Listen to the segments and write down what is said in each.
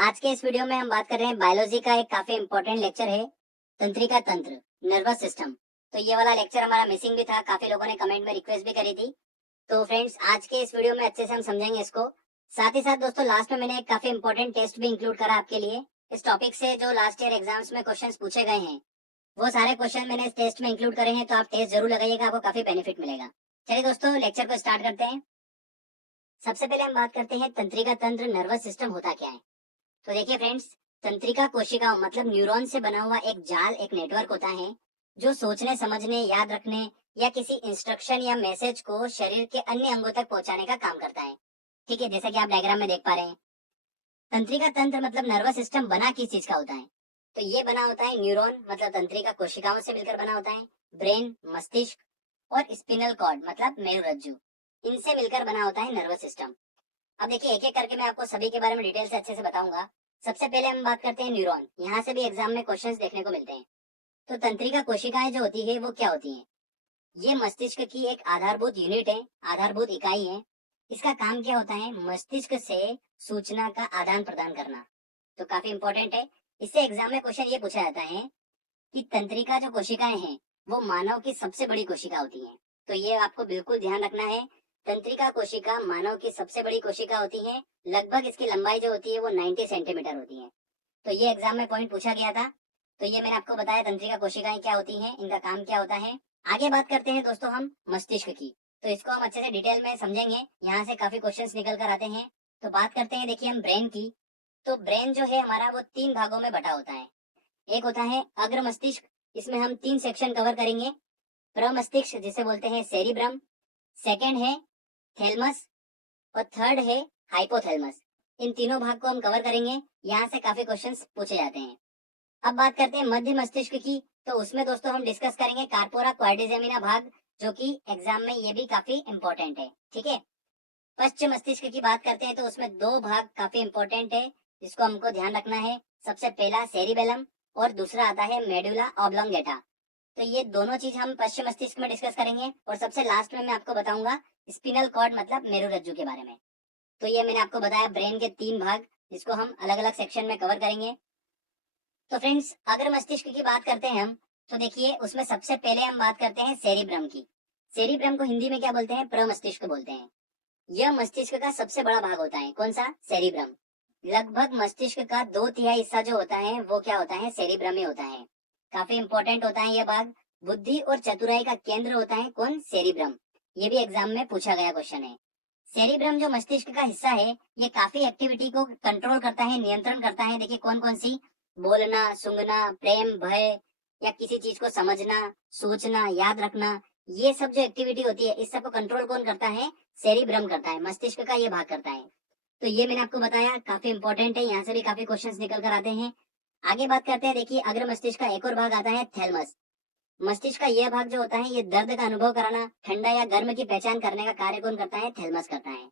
आज के इस वीडियो में हम बात कर रहे हैं बायोलॉजी का एक काफी इंपॉर्टेंट लेक्चर है, तंत्रिका तंत्र, नर्वस सिस्टम। तो ये वाला लेक्चर हमारा मिसिंग भी था, काफी लोगों ने कमेंट में रिक्वेस्ट भी करी थी। तो फ्रेंड्स, आज के इस वीडियो में अच्छे से हम समझेंगे इसको। साथ ही साथ दोस्तों, लास्ट में मैंने एक काफी इंपॉर्टेंट टेस्ट भी इंक्लूड करा आपके लिए। इस टॉपिक से जो लास्ट ईयर एग्जाम्स में क्वेश्चन पूछे गए हैं, वो सारे क्वेश्चन मैंने इस टेस्ट में इंक्लूड करे हैं, तो आप टेस्ट जरूर लगाइएगा, आपको काफी बेनिफिट मिलेगा। चलिए दोस्तों, लेक्चर को स्टार्ट करते हैं। सबसे पहले हम बात करते हैं तंत्रिका तंत्र, नर्वस सिस्टम होता क्या है। तो देखिए फ्रेंड्स, तंत्रिका कोशिका मतलब न्यूरॉन से बना हुआ एक जाल, एक नेटवर्क होता है जो सोचने, समझने, याद रखने या किसी इंस्ट्रक्शन या मैसेज को शरीर के अन्य अंगों तक पहुंचाने का काम करता है। ठीक है, जैसा कि आप डायग्राम में देख पा रहे हैं। तंत्रिका तंत्र मतलब नर्वस सिस्टम बना किस चीज का होता है, तो ये बना होता है न्यूरॉन मतलब तंत्रिका कोशिकाओं से मिलकर बना होता है। ब्रेन, मस्तिष्क और स्पिनल कॉर्ड मतलब मेरुरज्जु, इनसे मिलकर बना होता है नर्वस सिस्टम। अब देखिए, एक एक करके मैं आपको सभी के बारे में डिटेल से अच्छे से बताऊंगा। सबसे पहले हम बात करते हैं न्यूरॉन। यहाँ से भी एग्जाम में क्वेश्चंस देखने को मिलते हैं। तो तंत्रिका कोशिकाएं जो होती है वो क्या होती हैं? ये मस्तिष्क की एक आधारभूत यूनिट है, आधारभूत इकाई है। इसका काम क्या होता है? मस्तिष्क से सूचना का आदान प्रदान करना। तो काफी इंपॉर्टेंट है। इससे एग्जाम में क्वेश्चन ये पूछा जाता है कि तंत्रिका जो कोशिकाएं हैं वो मानव की सबसे बड़ी कोशिका होती हैं। तो ये आपको बिल्कुल ध्यान रखना है। तंत्रिका कोशिका मानव की सबसे बड़ी कोशिका होती है। लगभग इसकी लंबाई जो होती है वो 90 सेंटीमीटर होती है। तो ये एग्जाम में पॉइंट पूछा गया था। तो ये मैंने आपको बताया तंत्रिका कोशिकाएं क्या होती हैं, इनका काम क्या होता है। आगे बात करते हैं दोस्तों हम मस्तिष्क की। तो इसको हम अच्छे से डिटेल में समझेंगे, यहाँ से काफी क्वेश्चंस निकल कर आते हैं। तो बात करते हैं, देखिए हम ब्रेन की। तो ब्रेन जो है हमारा वो 3 भागों में बटा होता है। एक होता है अग्र मस्तिष्क, इसमें हम 3 सेक्शन कवर करेंगे। प्रमस्तिष्क जिसे बोलते हैं सेरिब्रम, सेकेंड है थैलेमस और थर्ड है हाइपोथैलेमस। इन तीनों भाग को हम कवर करेंगे, यहाँ से काफी क्वेश्चंस पूछे जाते हैं। अब बात करते हैं मध्य मस्तिष्क की। तो उसमें दोस्तों हम डिस्कस करेंगे कार्पोरा क्वाड्रिजेमिना भाग, जो कि एग्जाम में ये भी काफी इंपॉर्टेंट है। ठीक है। पश्चिम मस्तिष्क की बात करते हैं तो उसमें 2 भाग काफी इंपॉर्टेंट है, जिसको हमको ध्यान रखना है। सबसे पहला सेरिबेलम और दूसरा आता है मेडुला ऑब्लोंगेटा। तो ये दोनों चीज हम पश्चिम मस्तिष्क में डिस्कस करेंगे। और सबसे लास्ट में मैं आपको बताऊंगा स्पिनल कॉर्ड मतलब मेरुरज्जु के बारे में। तो ये मैंने आपको बताया ब्रेन के 3 भाग, जिसको हम अलग अलग सेक्शन में कवर करेंगे। तो फ्रेंड्स, अगर मस्तिष्क की बात करते हैं हम, तो देखिए उसमें सबसे पहले हम बात करते हैं सेरिब्रम की। सेरिब्रम को हिंदी में क्या बोलते हैं? प्रमस्तिष्क बोलते हैं। यह मस्तिष्क का सबसे बड़ा भाग होता है। कौन सा? सेरिब्रम। लगभग मस्तिष्क का 2/3 हिस्सा जो होता है वो क्या होता है? सेरिब्रम में होता है। काफी इंपॉर्टेंट होता है यह भाग। बुद्धि और चतुराई का केंद्र होता है कौन? सेरिब्रम। ये भी एग्जाम में पूछा गया क्वेश्चन है। सेरिब्रम जो मस्तिष्क का हिस्सा है, ये काफी एक्टिविटी को कंट्रोल करता है, नियंत्रण करता है। देखिए कौन कौन सी? बोलना, सूंघना, प्रेम, भय या किसी चीज को समझना, सोचना, याद रखना, ये सब जो एक्टिविटी होती है, इस सब को कंट्रोल कौन करता है? सेरिब्रम करता है, मस्तिष्क का ये भाग करता है। तो ये मैंने आपको बताया, काफी इंपॉर्टेंट है, यहाँ से भी काफी क्वेश्चंस निकल कर आते हैं। आगे बात करते हैं, देखिए अग्र मस्तिष्क का एक और भाग आता है थैलेमस। मस्तिष्क का यह भाग जो होता है, ये दर्द का अनुभव कराना, ठंडा या गर्म की पहचान करने का कार्य कौन करता है? थैलेमस करता है।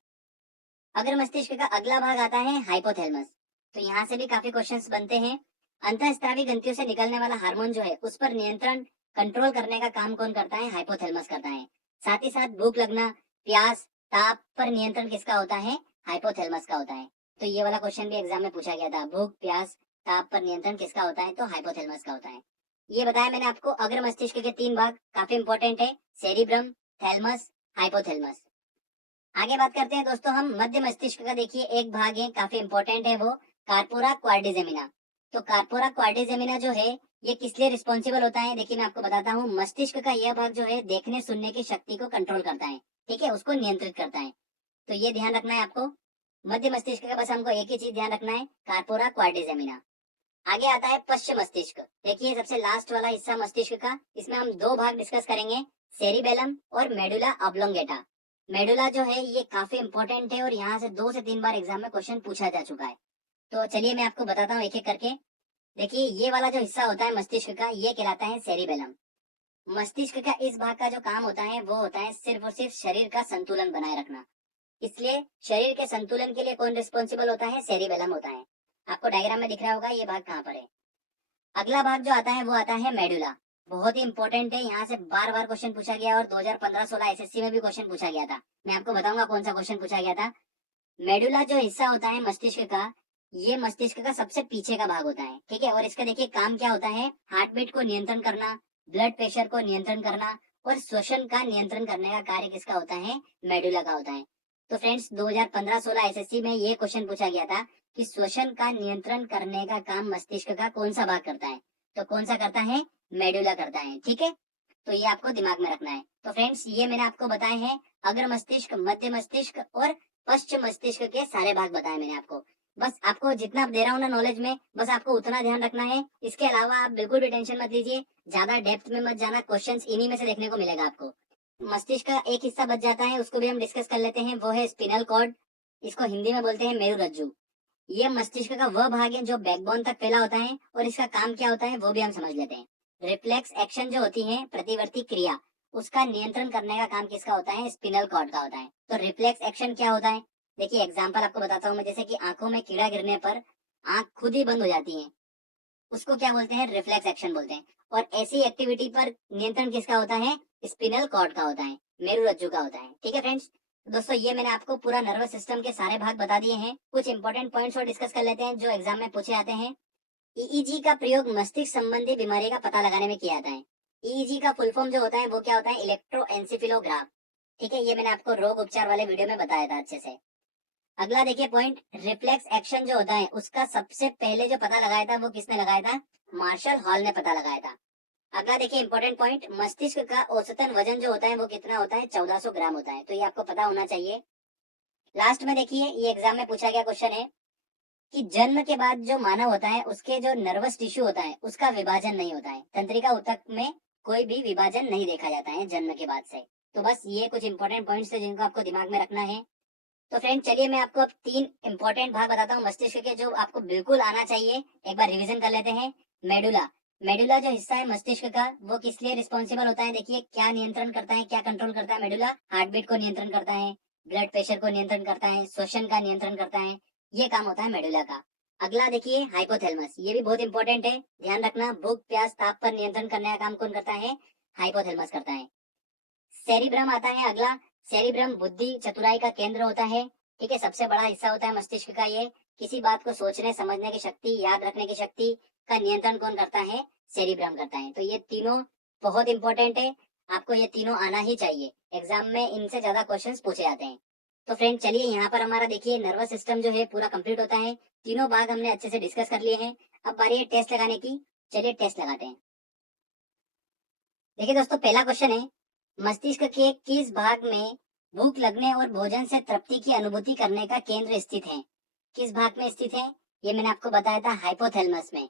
अगर मस्तिष्क का अगला भाग आता है हाइपोथैलेमस। तो यहाँ से भी काफी क्वेश्चंस बनते हैं। अंतःस्रावी ग्रंथियों से निकलने वाला हार्मोन जो है, उस पर नियंत्रण, कंट्रोल करने का काम कौन करता है? हाइपोथैलेमस करता है। साथ ही साथ भूख लगना, प्यास, ताप पर नियंत्रण किसका होता है? हाइपोथैलेमस का होता है। तो ये वाला क्वेश्चन भी एग्जाम में पूछा गया था, भूख, प्यास, ताप पर नियंत्रण किसका होता है? तो हाइपोथैलेमस का होता है। ये बताया मैंने आपको अग्र मस्तिष्क के 3 भाग, काफी इंपॉर्टेंट है, सेरिब्रम, थैलेमस, हाइपोथैलेमस। आगे बात करते हैं दोस्तों हम मध्य मस्तिष्क का। देखिए एक भाग है, काफी इंपॉर्टेंट है, वो कार्पोरा क्वाड्रिजेमिना। तो कार्पोरा क्वाड्रिजेमिना जो है, ये किस लिए रिस्पॉन्सिबल होता है? देखिए मैं आपको बताता हूँ। मस्तिष्क का यह भाग जो है, देखने सुनने की शक्ति को कंट्रोल करता है। ठीक है, उसको नियंत्रित करता है। तो ये ध्यान रखना है आपको। मध्य मस्तिष्क का बस हमको एक ही चीज ध्यान रखना है, कार्पोरा क्वाड्रिजेमिना। आगे आता है पश्चिम मस्तिष्क। देखिए सबसे लास्ट वाला हिस्सा मस्तिष्क का, इसमें हम 2 भाग डिस्कस करेंगे, सेरिबेलम और मेडुला ऑब्लोंगेटा। मेडुला जो है ये काफी इंपॉर्टेंट है और यहाँ से 2 से 3 बार एग्जाम में क्वेश्चन पूछा जा चुका है। तो चलिए मैं आपको बताता हूँ एक एक करके। देखिए ये वाला जो हिस्सा होता है मस्तिष्क का, ये कहलाता है सेरिबेलम। मस्तिष्क का इस भाग का जो काम होता है वो होता है सिर्फ और सिर्फ शरीर का संतुलन बनाए रखना। इसलिए शरीर के संतुलन के लिए कौन रिस्पॉन्सिबल होता है? सेरिबेलम होता है। आपको डायग्राम में दिख रहा होगा ये भाग कहाँ पर है। अगला भाग जो आता है वो आता है मेडुला। बहुत ही इंपॉर्टेंट है, यहाँ से बार बार क्वेश्चन पूछा गया और 2015-16 एसएससी में भी क्वेश्चन पूछा गया था। मैं आपको बताऊंगा कौन सा क्वेश्चन पूछा गया था। मेडुला जो हिस्सा होता है मस्तिष्क का, ये मस्तिष्क का सबसे पीछे का भाग होता है, ठीक है। और इसका देखिए काम क्या होता है, हार्ट बीट को नियंत्रण करना, ब्लड प्रेशर को नियंत्रण करना और श्वसन का नियंत्रण करने का कार्य किसका होता है, मेडुला का होता है। तो फ्रेंड्स 2015-16 एसएससी में ये क्वेश्चन पूछा गया था कि श्वसन का नियंत्रण करने का काम मस्तिष्क का कौन सा भाग करता है, तो कौन सा करता है, मेडुला करता है, ठीक है। तो ये आपको दिमाग में रखना है। तो फ्रेंड्स ये मैंने आपको बताए हैं अग्र मस्तिष्क, मध्य मस्तिष्क और पश्चिम मस्तिष्क के सारे भाग बताए मैंने आपको। बस आपको जितना दे रहा हूँ ना नॉलेज में, बस आपको उतना ध्यान रखना है। इसके अलावा आप बिल्कुल भी टेंशन मत लीजिए, ज्यादा डेप्थ में मत जाना, क्वेश्चंस इन्हीं में से देखने को मिलेगा आपको। मस्तिष्क का एक हिस्सा बच जाता है, उसको भी हम डिस्कस कर लेते हैं, वो है स्पिनल कॉर्ड। इसको हिंदी में बोलते हैं मेरुरज्जु। ये मस्तिष्क का वह भाग है जो बैकबोन तक फैला होता है और इसका काम क्या होता है वो भी हम समझ लेते हैं। रिफ्लेक्स एक्शन जो होती है, प्रतिवर्ती क्रिया, उसका नियंत्रण करने का काम किसका होता है, स्पिनल कॉर्ड का होता है। तो रिफ्लेक्स एक्शन क्या होता है, देखिए एग्जांपल आपको बताता हूँ मैं। जैसे कि आंखों में कीड़ा गिरने पर आंख खुद ही बंद हो जाती है, उसको क्या बोलते हैं, रिफ्लेक्स एक्शन बोलते हैं। और ऐसी एक्टिविटी पर नियंत्रण किसका होता है, स्पिनल कॉर्ड का होता है, मेरुरज्जु का होता है, ठीक है फ्रेंड्स। दोस्तों ये मैंने आपको पूरा नर्वस सिस्टम के सारे भाग बता दिए हैं। कुछ इंपॉर्टेंट पॉइंट्स और डिस्कस कर लेते हैं जो एग्जाम में पूछे जाते हैं। ईईजी का प्रयोग मस्तिष्क संबंधी बीमारी का पता लगाने में किया जाता है। ईईजी का फुल फॉर्म जो होता है वो क्या होता है, इलेक्ट्रोएन्सेफेलोग्राफ, ठीक है। ये मैंने आपको रोग उपचार वाले वीडियो में बताया था अच्छे से। अगला देखिए पॉइंट, रिफ्लेक्स एक्शन जो होता है उसका सबसे पहले जो पता लगाया था वो किसने लगाया था, मार्शल हॉल ने पता लगाया था। अगला देखिए इंपॉर्टेंट पॉइंट, मस्तिष्क का औसतन वजन जो होता है वो कितना होता है, 1400 ग्राम होता है, तो ये आपको पता होना चाहिए। लास्ट में देखिए ये एग्जाम में पूछा गया क्वेश्चन है कि जन्म के बाद जो मानव होता है उसके जो नर्वस टिश्यू होता है उसका विभाजन नहीं होता है, तंत्रिका ऊतक में कोई भी विभाजन नहीं देखा जाता है जन्म के बाद से। तो बस ये कुछ इंपॉर्टेंट पॉइंट्स है जिनको आपको दिमाग में रखना है। तो फ्रेंड चलिए मैं आपको अब 3 इंपॉर्टेंट भाग बताता हूँ मस्तिष्क के जो आपको बिल्कुल आना चाहिए। एक बार रिवीजन कर लेते हैं। मेडुला, मेडुला जो हिस्सा है मस्तिष्क का वो किस लिए रिस्पॉन्सिबल होता है, देखिए क्या नियंत्रण करता है, क्या कंट्रोल करता है मेडुला, हार्ट बीट को नियंत्रण करता है, ब्लड प्रेशर को नियंत्रण करता है, श्वसन का नियंत्रण करता है, ये काम होता है मेडुला का। अगला देखिए हाइपोथैलेमस, ये भी बहुत इंपॉर्टेंट है, ध्यान रखना। भूख प्यास ताप पर नियंत्रण करने का काम कौन करता है, हाइपोथैलेमस करता है। सेरिब्रम आता है अगला, सेरिब्रम बुद्धि चतुराई का केंद्र होता है, ठीक है, सबसे बड़ा हिस्सा होता है मस्तिष्क का ये। किसी बात को सोचने समझने की शक्ति, याद रखने की शक्ति का नियंत्रण कौन करता है, सेरिब्रम करता है। तो ये तीनों बहुत इंपॉर्टेंट है, आपको ये तीनों आना ही चाहिए, एग्जाम में इनसे ज्यादा क्वेश्चंस पूछे जाते हैं। तो फ्रेंड चलिए यहाँ पर हमारा देखिए नर्वस सिस्टम जो है पूरा कंप्लीट होता है, तीनों भाग हमने अच्छे से डिस्कस कर लिए हैं। अब बारी है टेस्ट लगाने की, चलिए टेस्ट लगाते हैं। देखिए दोस्तों पहला क्वेश्चन है, मस्तिष्क के किस भाग में भूख लगने और भोजन से तृप्ति की अनुभूति करने का केंद्र स्थित है, किस भाग में स्थित है, ये मैंने आपको बताया था हाइपोथैलेमस में।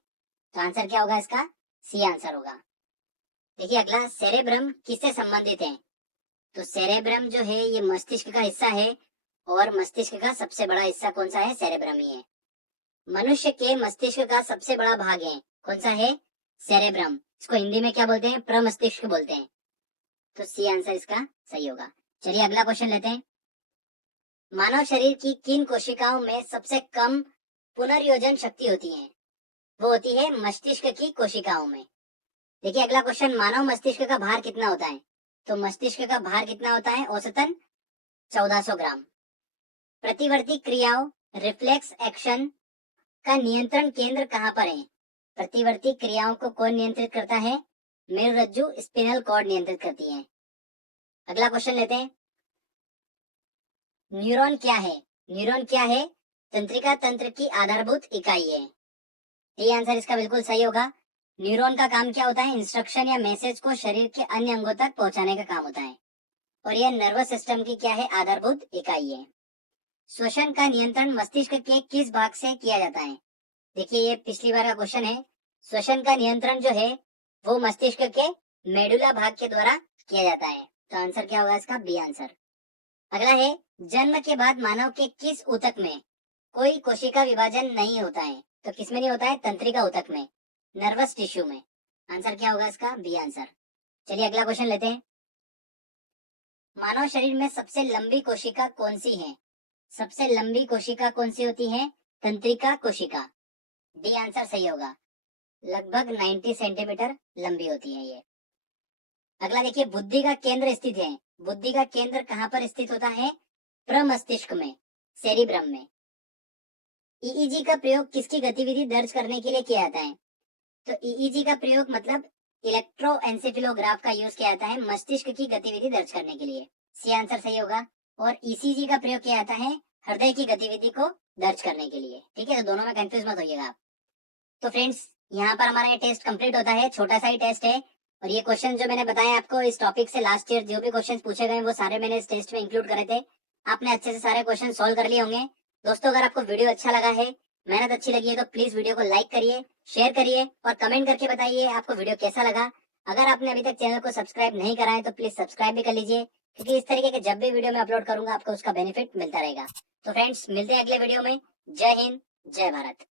तो आंसर क्या होगा इसका, सी आंसर होगा। देखिए अगला, सेरेब्रम किससे संबंधित है, तो सेरेब्रम जो है ये मस्तिष्क का हिस्सा है और मस्तिष्क का सबसे बड़ा हिस्सा कौन सा है, सेरेब्रम ही है। मनुष्य के मस्तिष्क का सबसे बड़ा भाग है, कौन सा है, सेरेब्रम। इसको हिंदी में क्या बोलते हैं, प्रमस्तिष्क बोलते हैं। तो सी आंसर इसका सही होगा। चलिए अगला क्वेश्चन लेते हैं। मानव शरीर की किन कोशिकाओं में सबसे कम पुनर्योजन शक्ति होती है, वो होती है मस्तिष्क की कोशिकाओं में। देखिए अगला क्वेश्चन, मानव मस्तिष्क का भार कितना होता है, तो मस्तिष्क का भार कितना होता है, औसतन 1400 ग्राम। प्रतिवर्ती क्रियाओं, रिफ्लेक्स एक्शन का नियंत्रण केंद्र कहाँ पर है, प्रतिवर्ती क्रियाओं को कौन नियंत्रित करता है, मेरुरज्जु स्पिनल कॉर्ड नियंत्रित करती है। अगला क्वेश्चन लेते हैं, न्यूरॉन क्या है, न्यूरॉन क्या है, तंत्रिका तंत्र की आधारभूत इकाई है। ये आंसर इसका बिल्कुल सही होगा। न्यूरॉन का काम क्या होता है, इंस्ट्रक्शन या मैसेज को शरीर के अन्य अंगों तक पहुंचाने का काम होता है और यह नर्वस सिस्टम की क्या है, आधारभूत इकाई है। श्वसन का नियंत्रण मस्तिष्क के किस भाग से किया जाता है, देखिए ये पिछली बार का क्वेश्चन है। श्वसन का नियंत्रण जो है वो मस्तिष्क के मेडुला भाग के द्वारा किया जाता है। तो आंसर क्या होगा इसका, बी आंसर। अगला है, जन्म के बाद मानव के किस ऊतक में कोई कोशिका विभाजन नहीं होता है, तो किसमें नहीं होता है, तंत्रिका ऊतक में, नर्वस टिश्यू में। आंसर क्या होगा इसका, बी आंसर। चलिए अगला क्वेश्चन लेते हैं। मानव शरीर में सबसे लंबी कोशिका कौन सी है, सबसे लंबी कोशिका कौन सी होती है, तंत्रिका कोशिका। डी आंसर सही होगा, लगभग 90 सेंटीमीटर लंबी होती है ये। अगला देखिए, बुद्धि का केंद्र स्थित है, बुद्धि का केंद्र कहाँ पर स्थित होता है, प्रमस्तिष्क में, सेरिब्रम में। ईईजी का प्रयोग किसकी गतिविधि दर्ज करने के लिए किया जाता है? तो ईईजी का प्रयोग मतलब इलेक्ट्रोएन्सेफेलोग्राफ का यूज किया जाता है मस्तिष्क की गतिविधि दर्ज करने के लिए। सी आंसर सही होगा। और ईसीजी का प्रयोग किया जाता है हृदय की गतिविधि को दर्ज करने के लिए। ठीक है, तो दोनों में कंफ्यूज मत होइएगा आप। तो फ्रेंड्स, यहाँ पर हमारा ये टेस्ट कंप्लीट होता है, छोटा सा ही टेस्ट है। और ये क्वेश्चन जो मैंने बताया आपको इस टॉपिक से लास्ट ईयर जो भी क्वेश्चन पूछे गए वो सारे मैंने इस टेस्ट में इंक्लूड करे थे। आपने अच्छे से सारे क्वेश्चन सॉल्व कर लिए होंगे। दोस्तों, अगर आपको वीडियो अच्छा लगा है, मेहनत अच्छी लगी है, तो प्लीज वीडियो को लाइक करिए, शेयर करिए और कमेंट करके बताइए आपको वीडियो कैसा लगा। अगर आपने अभी तक चैनल को सब्सक्राइब नहीं करा है तो प्लीज सब्सक्राइब भी कर लीजिए, क्योंकि इस तरीके के जब भी वीडियो मैं अपलोड करूंगा आपको उसका बेनिफिट मिलता रहेगा। तो फ्रेंड्स, मिलते हैं अगले वीडियो में। जय हिंद, जय भारत।